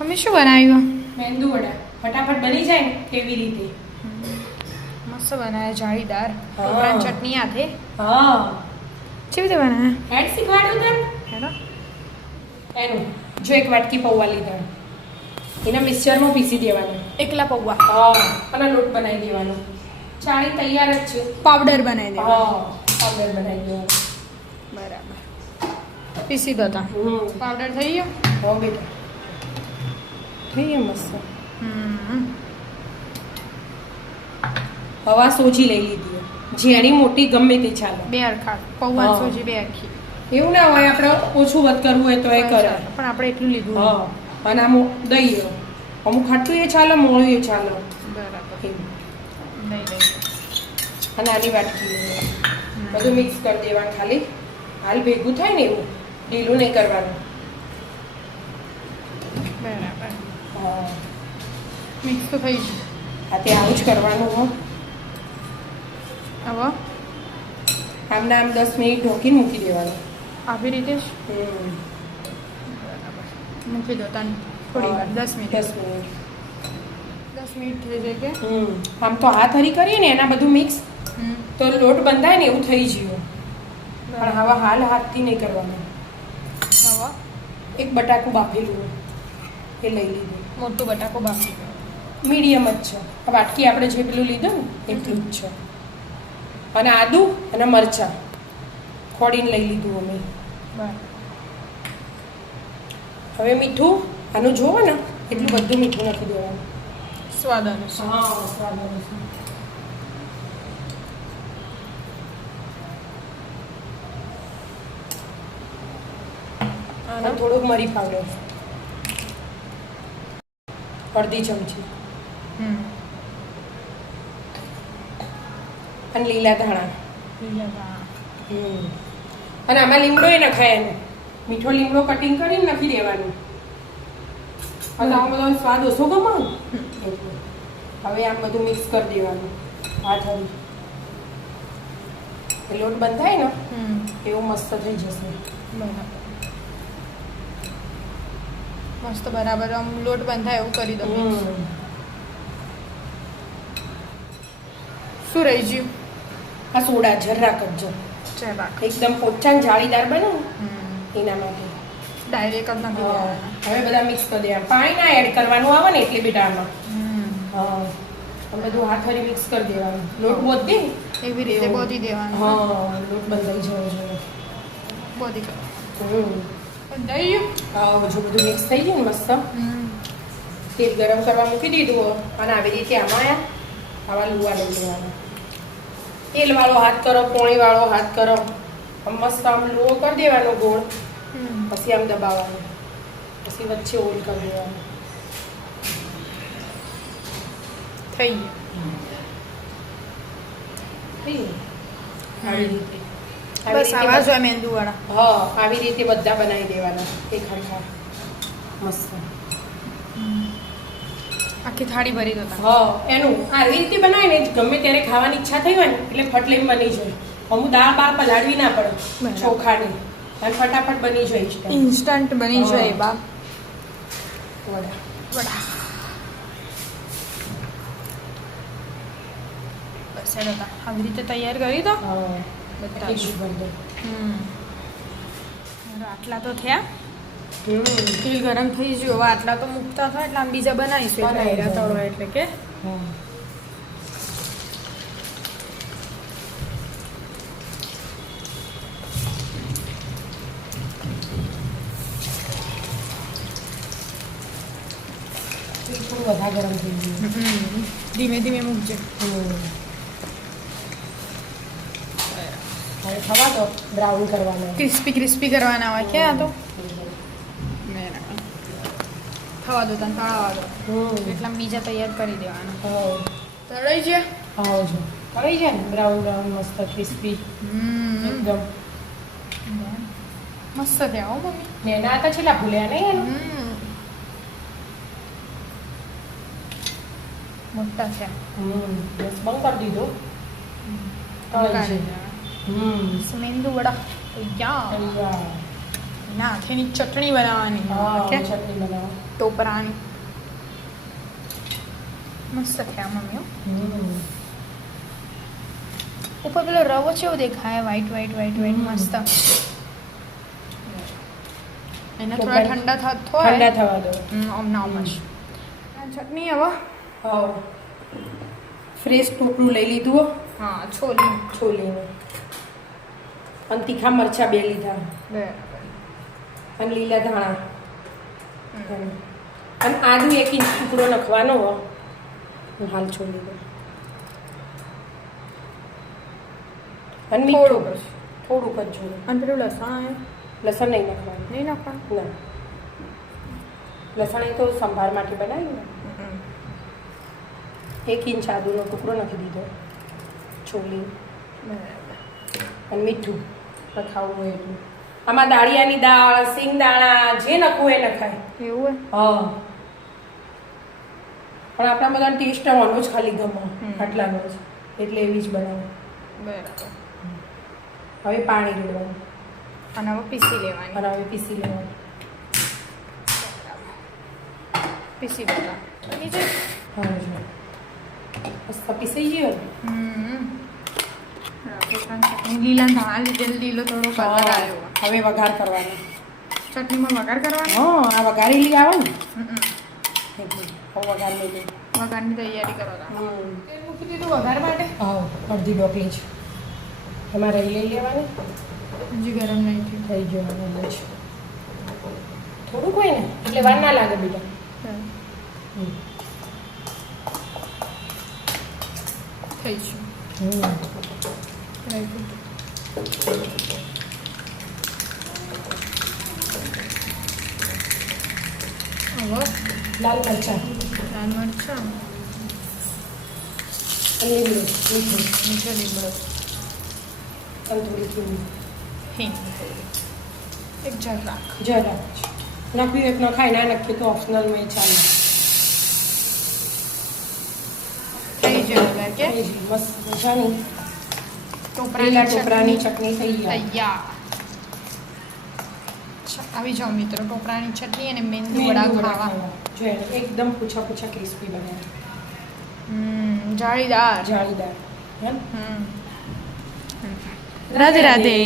Mummy શું બનાવ્યું? મેંદુ વડા ફટાફટ બની જાય ને એવી રીતે મસ્ત બનાવ્યા, જાળીદાર ટોપરાની ચટણી હાથે. હા કેવી રીતે બનાવ્યા? હેડ શીખવાડ્યું તને હેડો. એનું જો એક વાટકી પૌવા લીધા, એના મિક્સચરમાં પીસી દેવાનું. એકલા પૌવા હા અને લોટ બનાવી દેવાનો. ચાળી તૈયાર જ છે. પાવડર બનાવી દેવાનો. હા પાવડર બનાવી દેવાનો. બરાબર, પીસી દો તા. પાવડર થઈ ગયો? હો બેટા થઈ ગયો મસ્ત. હવા સોજી લઈ લીધી, ઝેરી મોટી ગમે તે ચાલે. બે અરખા પૌવા સોજી, બે આખી. એવું ના હોય, આપણે ઓછું વધ કરવું હોય તો એ કરે, પણ આપણે એટલું લીધું. હા અને આમ દહીં અમુક ખાટું એ ચાલે, મોળું એ ચાલે. બરાબર, એવું. નહીં નહીં. અને આની વાટકી બધું મિક્સ કરી દેવાનું. ખાલી હાલ ભેગું થાય ને એવું, ઢીલું નહીં કરવાનું. બરાબર, હા મિક્સ તો થઈ ગયું. આ તે આવું જ કરવાનું. હો હવે આમને આમ 10 મિનિટ ઢોકીને મૂકી દેવાનું. આવી રીતે જ હમ મૂકી દો તાની થોડી વાર, 10 મિનિટ. 10 મિનિટ 10 મિનિટ થઈ જાય કે આમ તો હાથ હરી કરીએ ને એના બધું મિક્સ તો લોટ બંધાય ને એવું થઈ ગયું. પણ હવે હાલ હાથથી નહીં કરવાનું. હવે એક બટાકું બાફેલું એ લઈ લીધું. મોટું બટાકો બાફી ગયો. મીડિયમ જ છે. આ વાટકી આપણે જે પેલું લીધું ને એટલું જ છે. અને આદુ અને મરચાં ખોડીને લઈ લીધું અમે. બરાબર, હવે મીઠું આનું જોવો ને એટલું બધું મીઠું નાખી દેવાનું. સ્વાદ અનુસાર. હા સ્વાદ અનુસાર. અને થોડુંક મરી પાવડર, અડધી ચમચી, અને લીલા ધાણા. અને આમાં લીમડો એ નખાય, એનો મીઠો લીમડો કટિંગ કરીને નાખી દેવાનું. અને આમાં બધો સ્વાદ ઓછો ગમે ને એટલે. હવે આમ બધું મિક્સ કરી દેવાનું હાથ હરી. લોટ બંધાય ને એવું મસ્ત થઈ જશે. બરાબર, મસ્ત બરાબર આમ લોટ બંધાય એવું કરી દો. શું રહી ગયું? આ સોડા જરા કરજો, એકદમ પોચા ને જાળીદાર બને ને એના માટે. ડાયરેક્ટ જ નાખી દેવાના. હવે બધા મિક્સ કરી દેવાનું. પાણી ના એડ કરવાનું આવે ને એટલે બેટા આમાં. હા બધું હાથ હરી મિક્સ કરી દેવાનું. લોટ બોધી એવી રીતે બોધી દેવાનું. હા લોટ બંધાઈ જવો જોઈએ. બોધી કરો. બંધાઈ ગયું? હા જો બધું મિક્સ થઈ ગયું ને મસ્ત. તેલ ગરમ કરવા મૂકી દીધું અને આવી રીતે આમાં આવા લુવા લઈ લેવાના. તેલ વાળો હાથ કરો, પોણી વાળો હાથ કરો, આમ મસ્ત આમ લુવો કરી દેવાનો ગોળ. પછી આમ દબાવવાનું, પછી વચ્ચે હોલ કરી દેવાનું. થઈ ગયું. આવી રીતે બસ આવા જ હોય મેંદુવાળા. હા આવી રીતે બધા બનાવી દેવાના એક હરખા મસ્ત. આખી થાળી ભરી દો. હા એનું આવી રીતે બનાવીને ગમે ત્યારે ખાવાની ઈચ્છા થઈ હોય ને એટલે ફટ લઈને બની જાય. અમુક દાળ બાળ પલાળવી ના પડે ચોખાની, અને ફટાફટ બની જાય. ઇન્સ્ટન્ટ બની જાય બા વડા. વડા બસ હેડો તા આવી રીતે તૈયાર કરી દો બધા. આટલા તો થયા. તેલ ગરમ થઈ ગયું. હવે આટલા તો મૂકતા થાય એટલે આમ બીજા બનાવીશું એટલે હેરા તળવા એટલે કે. થોડું વધારે ગરમ થઈ ગયું. ધીમે ધીમે મૂકજો. હવે થવા દો, બ્રાઉન કરવાના. ક્રિસ્પી ક્રિસ્પી કરવાના હોય કે આ તો થવા દો તને તળાવા દો. એટલા બીજા તૈયાર કરી દેવાના. તળાઈ જાય. હા જો તળાઈ જાય ને બ્રાઉન બ્રાઉન મસ્ત ક્રિસ્પી એકદમ મસ્ત થયા હો મમ્મી. નેના હતા છેલ્લા ભૂલ્યા નહીં એનું. મોટા થયા. બસ બંધ કરી દીધો. મેંદુ વડા ના હાથેની ચટણી બનાવવાની. ચટણી બનાવો. ટોપરાની મસ્ત થયા મમ્મીઓ. ઉપર પેલો રવો કેવો દેખાય વ્હાઈટ મસ્ત. એને થોડા ઠંડા ઠંડા થવા દો. આમ જ ચટણી હવે હા ફ્રેશ ટોપરું લઈ લીધું. હા છોલીને અને તીખા મરચાં 2 લીધા અને લીલા ધાણા અને આદુ 1 ઇંચ ટુકડો નાખવાનો હાલ છોલી દો અને મીઠું થોડુંક જ જોયું. અને પેલું લસણ લસણ નહીં નાખવાનું. નહીં નાખવાનું. ના લસણ એ તો સંભાર માટે બનાવ્યું ને. 1 ઇંચ આદુનો ટુકડો નાખી દીધો છોલી અને મીઠું ખાવું હોય એટલું. આમાં દાળિયાની દાળ સિંગ દાણા જે નખવું એ નખાય. એવું હા પણ આપણા બધાને ટેસ્ટ આવવાનો જ ખાલી ગમે આટલાનો જ એટલે એવી જ બનાવે. બરાબર. હવે પાણી રેડવાનું અને હવે પીસી લેવાની. પીસી લેવાનું. પીસી દેવા નીચે. હા જો મસ્ત પીસાઈ ગયો. લીલા ધાણા લીધેલ લીલો થોડો કલર આવ્યો. હવે વઘાર કરવાનો. ચટણીમાં વઘાર કરવાનો. હા આ વઘારેલી આવે ને હવે વઘાર લઈ લે. વઘારની તૈયારી કરો. તેલ મૂકી દીધું વઘાર માટે. હા અડધી ડોકલી જ એમાં રહી લઈ લેવાની. હજી ગરમ નહીં થયું. થઈ જવાનું જ થોડુંક હોય ને એટલે વાર ના લાગે બીજા. થઈ છે. લાલ મરચાં લાલ મરચાં અને લીમડો મીઠું મીઠો લીમડો અને થોડી ચીની હિંગ એક જરા જરા નાખ્યું એક નખાય ના નાખીએ તો ઓપ્શનલમાં ચાલે. થઈ જાય કે મસ્ત મજાની ટોપરાની ચટણી થઈ ગઈ. તૈયાર. આવી જાઓ મિત્રો ટોપરાની ચટણી અને મેંદુ વડા ખાવા. જો એકદમ પૂછા ક્રિસ્પી બને. જાળીદાર. જાળીદાર. રાધે રાધે.